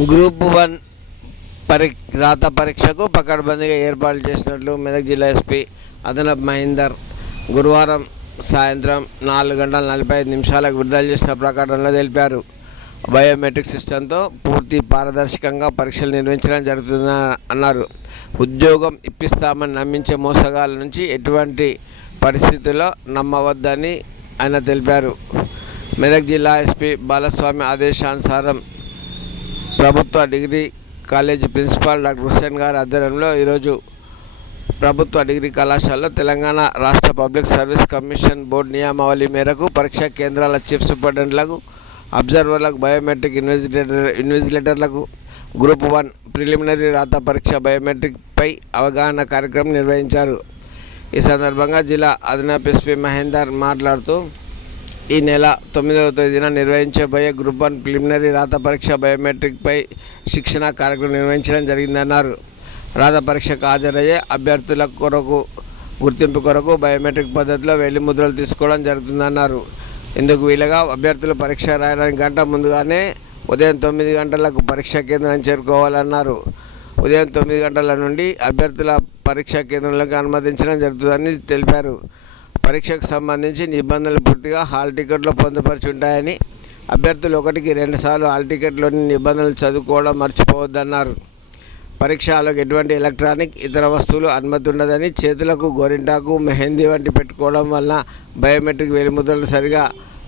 Group 1 రాత పరీక్షకు పకడ్బందీగా ఏర్పాట్లు చేసినట్లు మెదక్ జిల్లా ఎస్పీ అదనపు మహేందర్ గురువారం సాయంత్రం 4:45 విడుదల చేసిన ప్రకటనలో తెలిపారు. బయోమెట్రిక్ సిస్టంతో పూర్తి పారదర్శకంగా పరీక్షలు నిర్వహించడం జరుగుతుందని అన్నారు. ఉద్యోగం ఇప్పిస్తామని నమ్మించే మోసగాళ్ల నుంచి ఎటువంటి పరిస్థితుల్లో నమ్మవద్దని ఆయన తెలిపారు. మెదక్ జిల్లా ఎస్పీ బాలస్వామి ఆదేశానుసారం ప్రభుత్వ degree college principal doctor Hussain గారి ఆధ్వర్యంలో ఈరోజు ప్రభుత్వ డిగ్రీ కళాశాలలో తెలంగాణ రాష్ట్ర పబ్లిక్ సర్వీస్ కమిషన్ బోర్డు నియమావళి మేరకు పరీక్షా కేంద్రాల చీఫ్ సూపరింటెండెంట్లకు, అబ్జర్వర్లకు, బయోమెట్రిక్ ఇన్విజిలేటర్లకు గ్రూప్ 1 ప్రిలిమినరీ రాత పరీక్ష బయోమెట్రిక్పై అవగాహన కార్యక్రమం నిర్వహించారు. ఈ సందర్భంగా జిల్లా అదనపు ఎస్పీ మహేందర్ మాట్లాడుతూ, ఈ నెల 9వ తేదీన నిర్వహించబోయే గ్రూప్ 1 ప్రిలిమినరీ రాత పరీక్ష బయోమెట్రిక్పై శిక్షణ కార్యక్రమం నిర్వహించడం జరిగిందన్నారు. రాత పరీక్షకు హాజరయ్యే అభ్యర్థుల గుర్తింపు కొరకు బయోమెట్రిక్ పద్ధతిలో వేలిముద్రలు తీసుకోవడం జరుగుతుందన్నారు. ఇందుకు వీలుగా అభ్యర్థులు పరీక్ష రాయడానికి గంట ముందుగానే ఉదయం 9 గంటలకు పరీక్షా కేంద్రానికి చేరుకోవాలన్నారు. ఉదయం 9 గంటల నుండి అభ్యర్థుల పరీక్షా కేంద్రంలోకి అనుమతించడం జరుగుతుందని తెలిపారు. పరీక్షకు సంబంధించి నిబంధనలు పూర్తిగా హాల్ టికెట్లో పొందుపరిచి ఉంటాయని, అభ్యర్థులు 1కి 2 సార్లు హాల్ టికెట్లోని నిబంధనలు చదువుకోవడం మర్చిపోవద్దన్నారు. పరీక్ష హాల్లోకి ఎటువంటి ఎలక్ట్రానిక్ ఇతర వస్తువులు అనుమతి ఉండదని, చేతులకు గోరింటాకు, మెహందీ వంటి పెట్టుకోవడం వలన బయోమెట్రిక్ వేలిముద్రలు సరిగా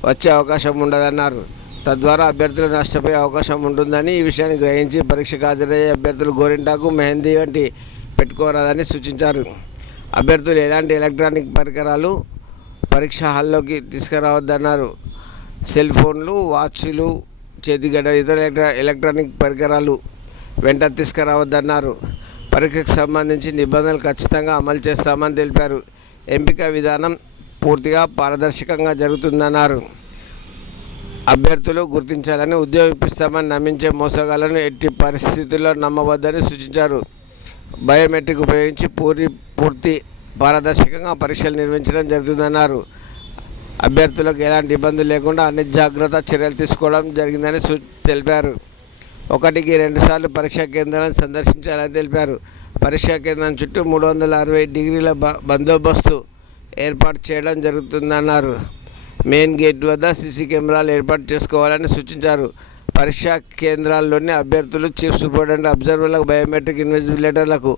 వచ్చే అవకాశం ఉండదన్నారు. తద్వారా అభ్యర్థులు నష్టపోయే అవకాశం ఉంటుందని, ఈ విషయాన్ని గ్రహించి పరీక్షకు హాజరయ్యే అభ్యర్థులు గోరింటాకు, మెహందీ వంటి పెట్టుకోరాదని సూచించారు. అభ్యర్థులు ఎలాంటి ఎలక్ట్రానిక్ పరికరాలు పరీక్షా హాల్లోకి తీసుకురావద్దన్నారు. సెల్ ఫోన్లు, వాచ్లు, చేతిగడ్డ, ఇతర ఎలక్ట్రానిక్ పరికరాలు వెంట తీసుకురావద్దన్నారు. పరీక్షకు సంబంధించి నిబంధనలు ఖచ్చితంగా అమలు చేస్తామని తెలిపారు. ఎంపిక విధానం పూర్తిగా పారదర్శకంగా జరుగుతుందన్నారు. అభ్యర్థులు గుర్తించాలని, ఉద్యోగం ఇప్పిస్తామని నమ్మించే మోసగాళ్లను ఎట్టి పరిస్థితుల్లో నమ్మవద్దని సూచించారు. బయోమెట్రిక్ ఉపయోగించి పూర్తి పారదర్శకంగా పరీక్షలు నిర్వహించడం జరుగుతుందన్నారు. అభ్యర్థులకు ఎలాంటి ఇబ్బందులు లేకుండా అన్ని జాగ్రత్త చర్యలు తీసుకోవడం జరిగిందని తెలిపారు. 1కి 2 సార్లు పరీక్షా కేంద్రాలను సందర్శించాలని తెలిపారు. పరీక్షా కేంద్రం చుట్టూ 360 డిగ్రీల బందోబస్తు ఏర్పాటు చేయడం జరుగుతుందన్నారు. మెయిన్ గేట్ వద్ద సీసీ కెమెరాలు ఏర్పాటు చేసుకోవాలని సూచించారు. పరీక్షా కేంద్రాల్లోని అభ్యర్థులు, చీఫ్ సూపరింటెండెంట్, అబ్జర్వర్లకు, బయోమెట్రిక్ ఇన్విజిలేటర్లకు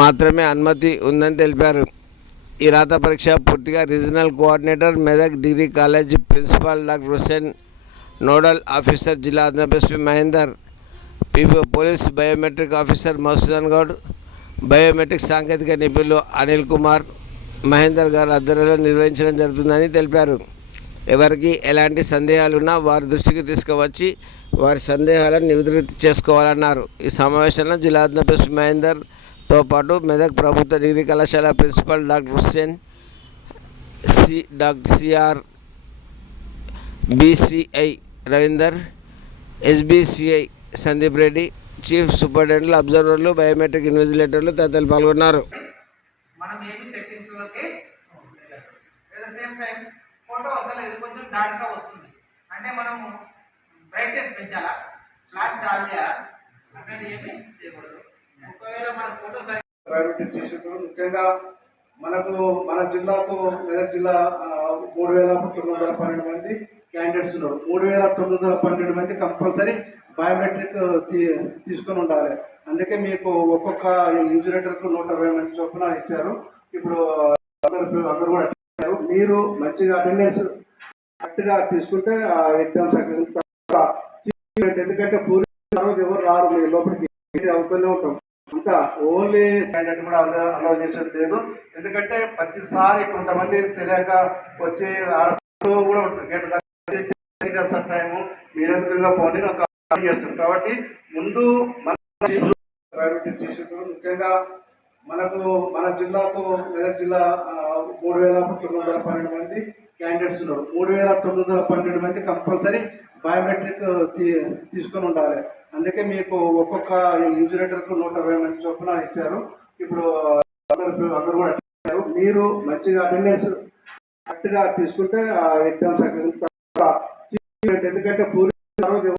మాత్రమే అనుమతి ఉందని తెలిపారు. ఈ రాత పరీక్ష పూర్తిగా regional coordinator Medak degree college principal doctor Hussain, nodal officer జిల్లా అదనపు SP Mahender, police biometric officer Madhusudan Goud, biometric సాంకేతిక నిపుణులు అనిల్ కుమార్, మహేందర్ గారి ఆధ్వర్యంలో నిర్వహించడం జరుగుతుందని తెలిపారు. ఎవరికి ఎలాంటి సందేహాలున్నా వారి దృష్టికి తీసుకువచ్చి వారి సందేహాలను నివృత్తి చేసుకోవాలన్నారు. ఈ సమావేశంలో జిల్లా అదనపు ఎస్పీ మహేందర్తో పాటు మెదక్ ప్రభుత్వ డిగ్రీ కళాశాల principal doctor Hussain, doctor CR, BCI Ravinder, SBCI Sandeep Reddy, chief సూపరింటెండెంట్లు, అబ్జర్వర్లు, బయోమెట్రిక్ ఇన్విజిలేటర్లు తదితరులు పాల్గొన్నారు. ఫోటో అసలు ఇది కొంచెం డార్క్గా వస్తుంది అంటే మనము బ్రైట్నెస్ పెంచాలా, ఫ్లాష్ చాలు చేయాలా, అట్లాంటి ఏమి చేయకూడదు. ఒకవేళ మన ఫోటో ప్రైవేట్ ఇన్స్టిట్యూట్ ముఖ్యంగా మన జిల్లాకు మెదక్ జిల్లా 3,912 మంది క్యాండిడేట్స్ ఉన్నారు. 3,912 మంది కంపల్సరీ బయోమెట్రిక్ తీసుకొని ఉండాలి. అందుకే మీకు ఒక్కొక్క ఇన్సులేటర్కు 120 మంది చొప్పున ఇచ్చారు. ఇప్పుడు అందరూ కూడా మీరు మంచిగా అటెండెన్స్ కరెక్ట్గా తీసుకుంటే ఎగ్జామ్ సక్సెస్. ఎందుకంటే పూర్తి ఎవరు రారు, మీరు లోపలికి అవుతూనే ఉంటాం. అంతా ఓన్లీ క్యాండిడేట్ కూడా అలౌ చేసేది లేదు. ఎందుకంటే ప్రతిసారి కొంతమంది తెలియక వచ్చి కూడా ఉంటుంది గేట్ టైము మీరెందుకుగా పోనీ ఒక చేస్తారు. కాబట్టి ముందు మన ప్రైవేట్ ఇన్స్టిట్యూట్ ముఖ్యంగా మన జిల్లాకు మెదక్ జిల్లా 3,912 మంది క్యాండిడేట్స్ ఉన్నారు. 3,912 మంది కంపల్సరీ బయోమెట్రిక్ తీసుకొని ఉండాలి. అందుకే మీకు ఒక్కొక్క ఇన్సులేటర్కు 120 మంది చొప్పున ఇచ్చారు. ఇప్పుడు అందరూ కూడా మీరు మంచిగా అటెండెన్స్ కరెక్ట్గా తీసుకుంటే ఎగ్జామ్ సక్సెస్. ఎందుకంటే పూర్తి